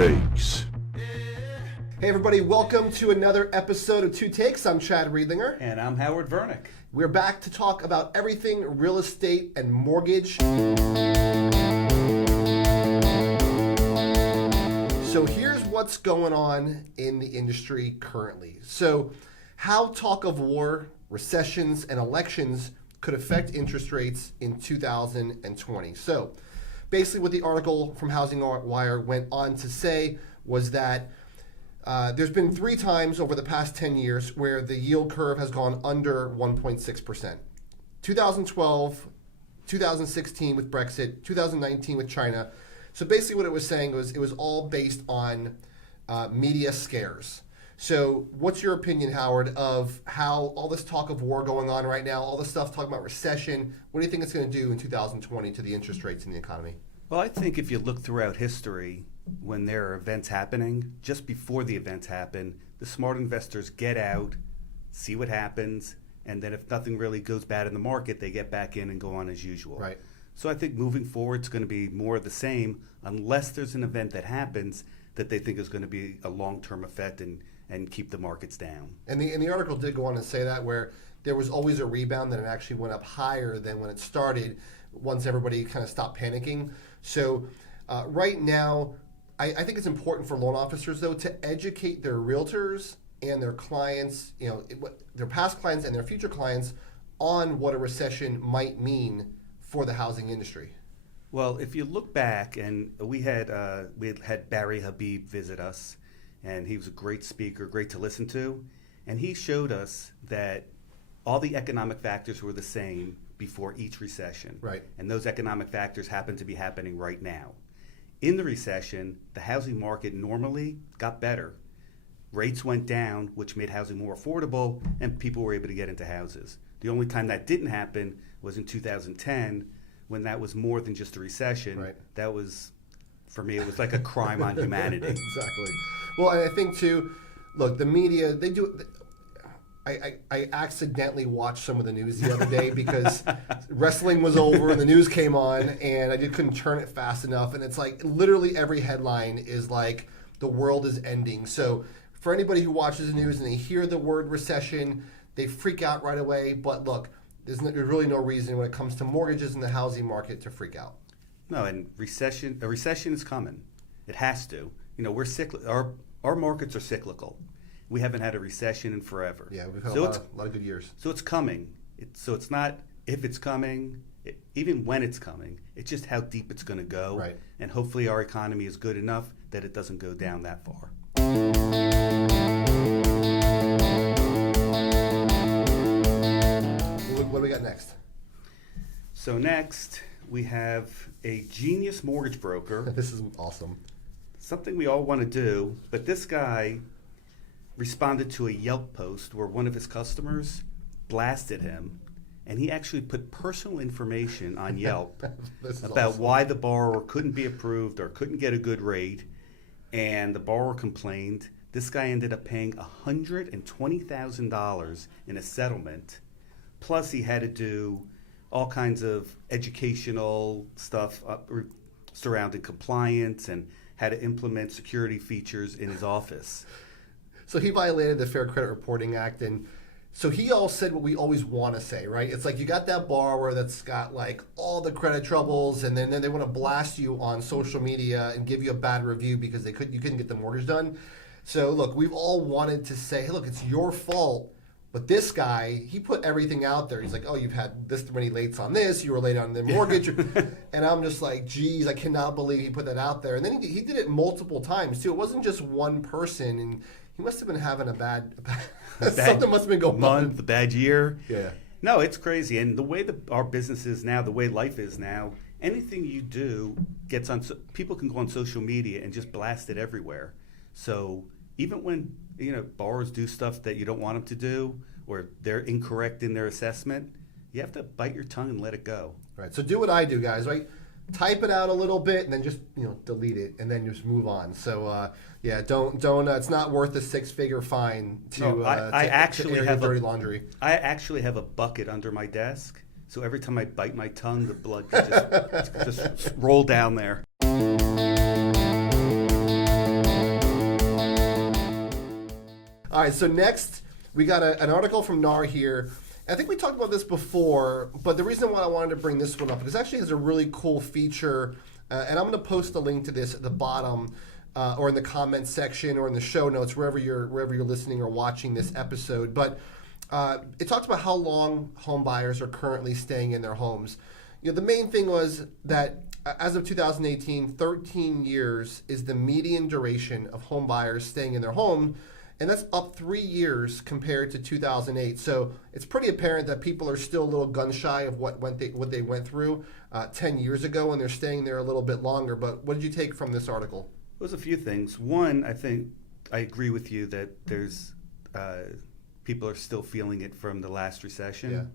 Takes. Hey everybody, welcome to another episode of Two Takes. I'm Chad Riedlinger. And I'm Howard Vernick. We're back to talk about everything real estate and mortgage. So here's what's going on in the industry currently. So how talk of war, recessions, and elections could affect interest rates in 2020. So basically what the article from Housing Wire went on to say was that there's been 3 times over the past 10 years where the yield curve has gone under 1.6%. 2012, 2016 with Brexit, 2019 with China. So basically what it was saying was it was all based on media scares. So what's your opinion, Howard, of how all this talk of war going on right now, all this stuff talking about recession, what do you think it's going to do in 2020 to the interest rates in the economy? Well, I think if you look throughout history, when there are events happening, just before the events happen, the smart investors get out, see what happens, and then if nothing really goes bad in the market, they get back in and go on as usual. Right. So I think moving forward, it's going to be more of the same, unless there's an event that happens that they think is going to be a long-term effect and keep the markets down. And the article did go on to say that, where there was always a rebound, that it actually went up higher than when it started once everybody kind of stopped panicking. So right now, I think it's important for loan officers, though, to educate their realtors and their clients, their past clients and their future clients, on what a recession might mean for the housing industry. Well, if you look back, and we had Barry Habib visit us, and he was a great speaker, great to listen to, and he showed us that all the economic factors were the same before each recession. Right. And those economic factors happen to be happening right now. In the recession, the housing market normally got better. Rates went down, which made housing more affordable, and people were able to get into houses. The only time that didn't happen was in 2010, when that was more than just a recession. Right. That was, for me, it was like a crime on humanity. Exactly. Well, and I think too, look, the media, they do. I accidentally watched some of the news the other day because wrestling was over and the news came on, and I couldn't turn it fast enough. And it's like literally every headline is like the world is ending. So for anybody who watches the news and they hear the word recession, they freak out right away. But look, there's really no reason when it comes to mortgages in the housing market to freak out. No, and a recession is coming. It has to. We're cyclical. Our markets are cyclical. We haven't had a recession in forever. Yeah, we've had a lot of good years. So it's coming. So it's not if it's coming, even when it's coming. It's just how deep it's going to go. Right. And hopefully our economy is good enough that it doesn't go down that far. What do we got next? So next, we have a genius mortgage broker. This is awesome. Something we all want to do, but this guy responded to a Yelp post where one of his customers blasted him, and he actually put personal information on Yelp about awesome. Why the borrower couldn't be approved or couldn't get a good rate, and the borrower complained. This guy ended up paying $120,000 in a settlement, plus he had to do all kinds of educational stuff surrounding compliance and how to implement security features in his office. So he violated the Fair Credit Reporting Act, and so he all said what we always want to say, right? It's like you got that borrower that's got like all the credit troubles, and then they want to blast you on social media and give you a bad review because you couldn't get the mortgage done. So look, we've all wanted to say, hey, look, it's your fault. But this guy, he put everything out there. He's like, oh, you've had this many lates on this. You were late on the mortgage. And I'm just like, geez, I cannot believe he put that out there. And then he did it multiple times, too. It wasn't just one person. And he must have been having a bad something must have been going on. A bad year. Yeah. No, it's crazy. And the way that our business is now, the way life is now, anything you do gets on. People can go on social media and just blast it everywhere. So even when borrowers do stuff that you don't want them to do, or they're incorrect in their assessment, you have to bite your tongue and let it go. Right. So do what I do, guys. Right. Type it out a little bit and then just delete it and then just move on. So don't. It's not worth a 6-figure fine to air your dirty laundry. I actually have a bucket under my desk, so every time I bite my tongue, the blood can just roll down there. All right, so next we got an article from NAR here. I think we talked about this before, but the reason why I wanted to bring this one up is it actually has a really cool feature, and I'm going to post a link to this at the bottom or in the comments section or in the show notes, wherever you're listening or watching this episode. But it talks about how long home buyers are currently staying in their homes. The main thing was that as of 2018, 13 years is the median duration of home buyers staying in their home, and that's up 3 years compared to 2008. So it's pretty apparent that people are still a little gun shy of what they went through 10 years ago, and they're staying there a little bit longer. But what did you take from this article? There's a few things. One, I think I agree with you that there's people are still feeling it from the last recession.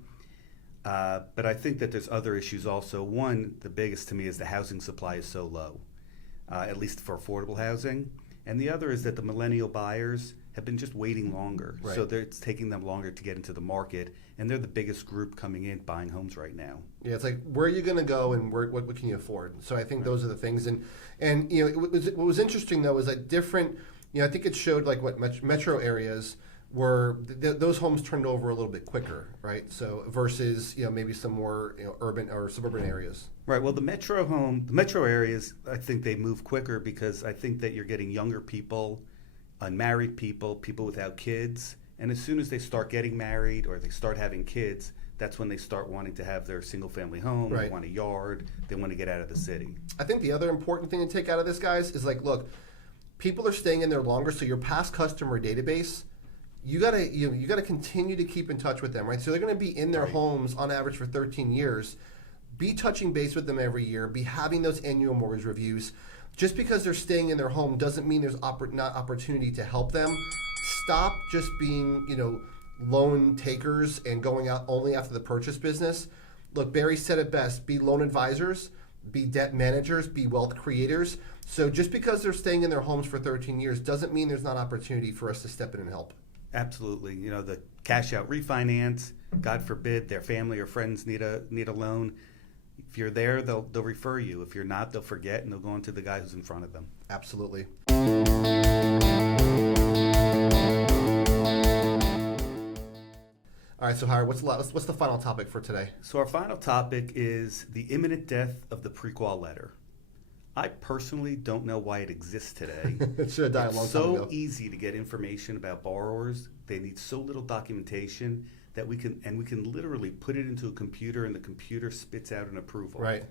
Yeah. But I think that there's other issues also. One, the biggest to me is the housing supply is so low, at least for affordable housing. And the other is that the millennial buyers have been just waiting longer. Right. So it's taking them longer to get into the market, and they're the biggest group coming in buying homes right now. Yeah, it's like, where are you going to go, and what can you afford? So I think those are the things. And what was interesting though is that different. I think it showed like what metro areas were those homes turned over a little bit quicker, right? So versus maybe some more urban or suburban areas. Right. Well, the metro areas, I think they move quicker because I think that you're getting younger people, unmarried people, people without kids, and as soon as they start getting married or they start having kids, that's when they start wanting to have their single-family home. Right. They want a yard. They want to get out of the city. I think the other important thing to take out of this, guys, is like, look, people are staying in there longer, so your past customer database, you gotta continue to keep in touch with them, right? So they're going to be in their homes on average for 13 years. Be touching base with them every year. Be having those annual mortgage reviews. Just because they're staying in their home doesn't mean there's not opportunity to help them. Stop just being, loan takers and going out only after the purchase business. Look, Barry said it best: be loan advisors, be debt managers, be wealth creators. So just because they're staying in their homes for 13 years doesn't mean there's not opportunity for us to step in and help. Absolutely. The cash out refinance, God forbid their family or friends need a loan. If you're there, they'll refer you. If you're not, they'll forget and they'll go on to the guy who's in front of them. Absolutely. All right, so Howard, what's the final topic for today? So our final topic is the imminent death of the PreApproval Letter. I personally don't know why it exists today. It should have died a long time ago. It's so easy to get information about borrowers. They need so little documentation that we can literally put it into a computer and the computer spits out an approval. Right.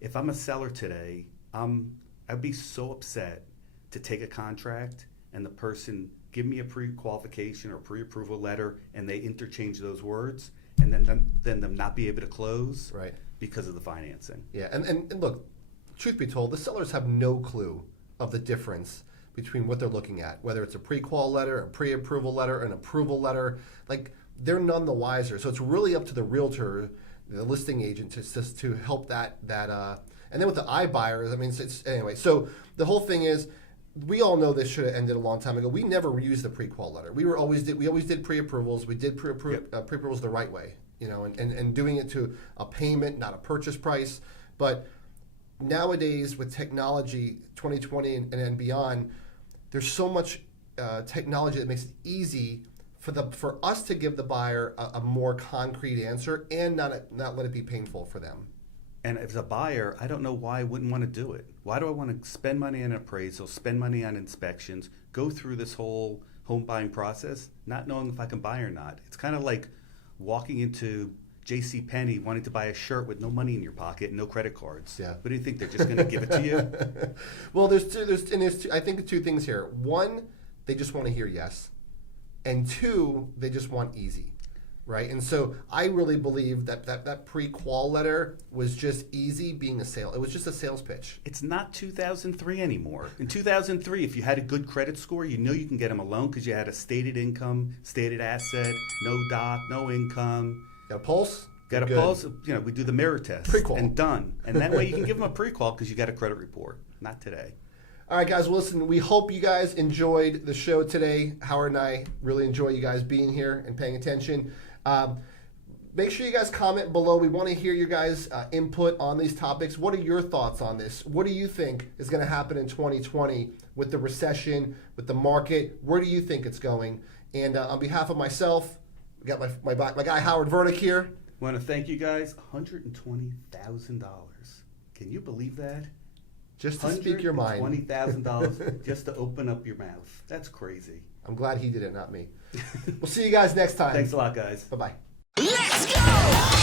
If I'm a seller today, I'd be so upset to take a contract and the person give me a pre-qualification or pre-approval letter and they interchange those words and then them not be able to close Right. because of the financing. Yeah, and look, truth be told, the sellers have no clue of the difference between what they're looking at, whether it's a pre-qual letter, a pre-approval letter, an approval letter. Like, they're none the wiser. So it's really up to the realtor, the listing agent, to help that. And then with the iBuyers, I mean, anyway. So the whole thing is, we all know this should have ended a long time ago. We never used the pre-qual letter. We always did pre-approvals. We did pre-approvals the right way, and doing it to a payment, not a purchase price. But nowadays, with technology, 2020 and beyond, there's so much technology that makes it easy for us to give the buyer a more concrete answer and not let it be painful for them. And as a buyer, I don't know why I wouldn't want to do it. Why do I want to spend money on appraisal, spend money on inspections, go through this whole home buying process, not knowing if I can buy or not? It's kind of like walking into J.C. Penney wanting to buy a shirt with no money in your pocket and no credit cards. Yeah. What do you think? They're just going to give it to you? Well, there's two, I think two things here. One, they just want to hear yes. And two, they just want easy. Right, and so I really believe that pre-qual letter was just easy being a sale. It was just a sales pitch. It's not 2003 anymore. In 2003, if you had a good credit score, you can get them a loan because you had a stated income, stated asset, no doc, no income. Got a pulse? Got a Good. pulse. We do the mirror test. Pre-qual. And done. And that way you can give them a pre-qual because you got a credit report. Not today. All right, guys. Well, listen, we hope you guys enjoyed the show today. Howard and I really enjoy you guys being here and paying attention. Make sure you guys comment below. We want to hear your guys' input on these topics. What are your thoughts on this? What do you think is going to happen in 2020 with the recession, with the market? Where do you think it's going? And on behalf of myself, we got my guy Howard Vernick here. I want to thank you guys. $120,000. Can you believe that? Just to speak your mind. $120,000 just to open up your mouth. That's crazy. I'm glad he did it, not me. We'll see you guys next time. Thanks a lot, guys. Bye-bye. Let's go!